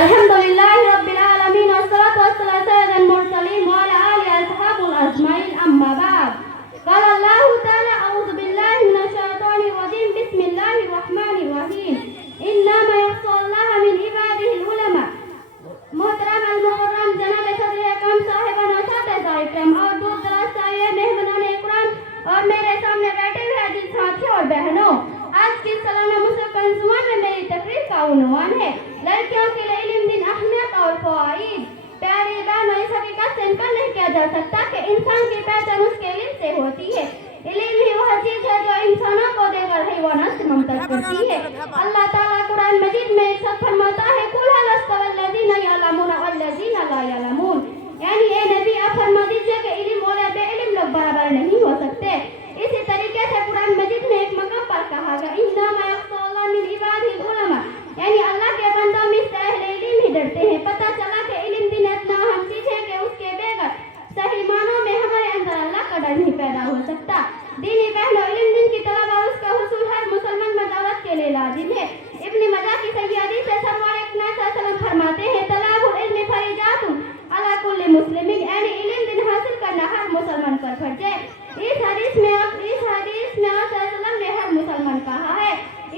Alhamdulillah Rabbil Alamin wassalatu wassalamu ala al-mursalin wa ala alihi ashabul ajmain amma ba'd. Qala Allah ta'ala a'udhu billahi minash shaitanir rajim bismillahir rahmanir rahim. Innama yakhsha Allah min ibadihi al-ulama. मोहतरम अल-मुकर्रम जनाब सदर अकरम साहिबान असातिज़ा इकराम और दूर दराज से आए मेहमानान इकराम और मेरे सामने बैठे हुए अजीज साथियों और बहनों, आज की सालाना मुस्तक़बिल जुमा में मेरी तकरीर का उन्वान है लड़कियों के लिए इल्म दिन अहमियत और फ़वाइद। प्यारी बहनों, इस हकीकत से इनकार नहीं किया जा सकता कि इंसान की पहचान उसके इल्म से होती है। इल्म ही वह चीज है जो इंसानों को देकर हैवानात से मुमताज करती है। अल्लाह ताला कुरान मजीद में इरशाद फरमाता है, कुल हल यस्तवल्लज़ीना यअलमून वल्लज़ीना ला यअलमून, यानी ए नबी आप फरमा दीजिए कि इल्म वाले बेइल्म लोग बराबर नहीं हो सकते। इसी तरीके से कुरान मजीद में एक मकाम पर कहा गया, इन्नमा यख्शा मिन इबादिल उलमा, यानी अल्लाह के बंदों में से अहले इल्म ही डरते हैं। पता चला कि इल्म दिन इतना अहम चीज है कि उसके बगैर सही मानों में हमारे अंदर अल्लाह का डर नहीं पैदा हो सकता। दीनी बहनों, इल्म दिन की तलब और उसका हुसूल हर मुसलमान मर्द के लिए लाजिम है। इब्न मजा की सही हदीस से सरवर अकरम फरमाते हैं, तलाबुल इल्म फरीजातुन अला कुल्ली मुस्लिमिन, यानी इल्म दिन हासिल करना हर मुसलमान पर फर्ज है। इस हदीस में ने हर मुसलमान कहा है।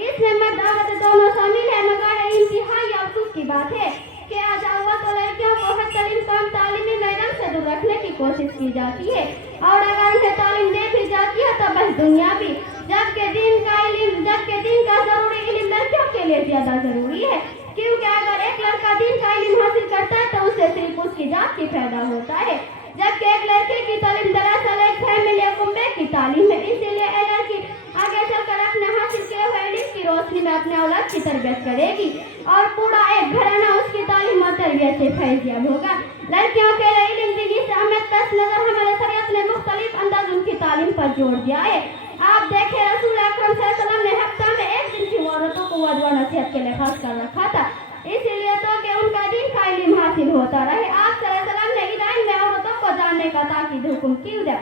इसमें मर्द औरत दोनों शामिल है, मगर इंतहाई अफसोस की बात है कि आज औरत और लड़कियों को हर तालीमी मैदान से दूर रखने की कोशिश की जाती है और अगर उन्हें तालीम दे दी जाती है तो बस दुनियावी, जबकि दीन का जरूरी इल्म लड़कियों के लिए ज्यादा जरूरी है, क्योंकि अगर एक लड़का दीन का इल्म हासिल करता है तो उससे सिर्फ उसकी जात की फायदा होता है, जबकि एक लड़के की तालीम दरअसल एक फैमिली कुंबे की तालीम है। इसीलिए एक लड़की आगे चलकर अपने हासिल किए हुए इल्म की रोशनी में अपने औलाद की तरबियत करेगी और पूरा एक घराना उसकी तालीम और तरबियत से फैज़याब होगा। लड़कियों के लिए इल्म की जिस अहमियत का नजर हमारे शरीयत ने मुख्तलिफ अंदाज उनकी तालीम पर जोड़ दिया है। आप देखें, रसूल अकरम सल्लल्लाहु अलैहि वसल्लम ने हफ्ता में एक दिन की औरतों को वज़ व नसीहत के लिए खास कर रखा था, इसीलिए तो कि उनका दीन का इल्म हासिल होता रहे। आप सल्लल्लाहु अलैहि वसल्लम ने ईरान में औरतों को जानने का ताकीद हुक्म किया,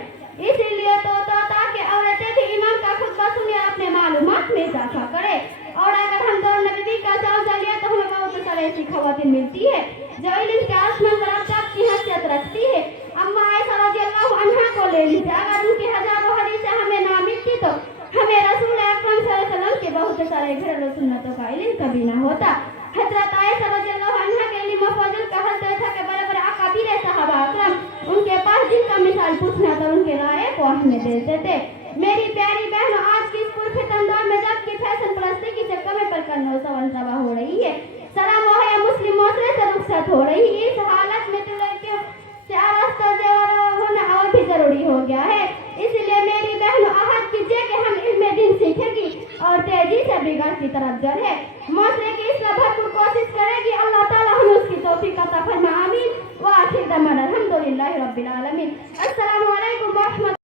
इसीलिए तो ताकि औरतें भी इमाम का खुतबा सुने और अपने मालूमात में इजाफा करे। और अगर हम दौर नबी का जायजा लिया तो हमें बहुत सारी ऐसी खवातीन मिलती है जो इल्म के आसमान पर अब्दाद की हैसियत रखती है। अम्मा आयशा रज़ियल्लाहु अन्हा को ले लीजिए, अगर उनकी हजारों हदीसें हमें ना मिलती तो हमें रसूल अकरम सल्लल्लाहु अलैहि वसल्लम के बहुत सारे घरेलू सुन्नतों का इल्म कभी ना होता। हज़रत आयशा रज़ियल्लाहु अन्हा के इल्म व फज़ल का हल था कि बड़े-बड़े अकाबीर सहाबा अकरम उनके पास दिन का मिसाल पूछना तो उनके राय को अहमियत देते थे। मेरी प्यारी बहनों, आज की इस पुरफितन दौर में जबकि फैशन परस्ती की चक्कर में पर करना सवाल हो रही है, सरा मोहया मुस्लिम माशरे से रुखसत हो रही है। इस हालत में तो लड़कियों से आरास्ता होना और भी जरूरी हो गया है। इसलिए मेरी बहनों, आहद कीजिए कि हम इल्म दीन सीखेंगी और तेजी से बिगाड़ की तरफ बढ़े, माशरे की इसलिए भरपूर कोशिश करेगी। अल्लाह ताला हमें उसकी तौफीक अता फरमाए, आमीन व आखिर दमान अल्हम्दुलिल्लाहि रब्बिल आलमीन। अस्सलाम